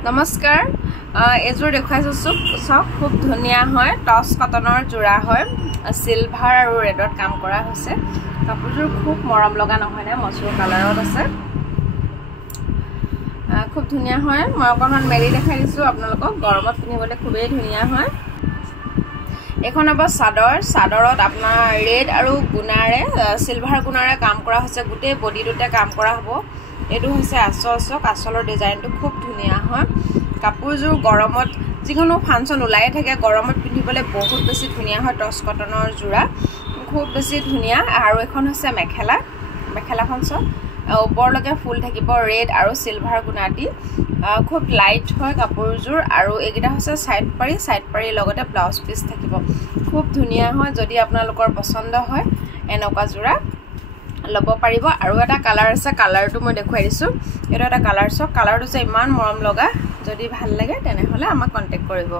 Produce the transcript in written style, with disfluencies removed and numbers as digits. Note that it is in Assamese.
নমস্কাৰ এজোৰ দেখাইছো সব খুব ধুনিয়া হয় টস কটনৰ জোৰা হয় সিলভাৰ আৰু ৰেডত কাম কৰা হৈছে কাপোৰজোৰ খুব মৰম লগা নহয় না মসুৰ কালাৰত আছে খুব ধুনিয়া হয় মই অকমান মেৰি দেখাই দিছো আপোনালোকক গৰমত পিন্ধিবলৈ খুবেই ধুনিয়া হয় এখন হ'ব সাদৰত আপোনাৰ ৰেড আৰু গুণাৰে সিলভাৰ গুণাৰে কাম কৰা হৈছে গুটে বডিটোতে কাম কৰা হ'ব এটো হৈছে আচলৰ ডিজাইনটো খুব ধুনিয়া হয় কাপোৰজোৰ গৰমত যিকোনো ফাংচন ওলাই থাকে গৰমত পিন্ধিবলৈ বহুত বেছি ধুনিয়া হয় টস কটনৰ জোৰা খুব বেছি ধুনিয়া আৰু এখন হৈছে মেখেলাখন ওপৰলৈকে ফুল থাকিব ৰেড আৰু সিলভাৰ গুণাটি খুব লাইট হয় কাপোৰজোৰ আৰু এগিটা হৈছে সাইড পাৰি লগতে ব্লাউজ পিস থাকিব খুব ধুনিয়া হয় যদি আপোনালোকৰ পছন্দ হয় এনেকুৱা জোৰা লব পাৰিব আৰু এটা কালাৰ আছে কালাৰটো মই দেখুৱাই দিছো এটা কালাৰ কালাৰটো যে ইমান মৰম লগা যদি ভাল লাগে তেনে হলে আমাক কন্টাক্ট কৰিব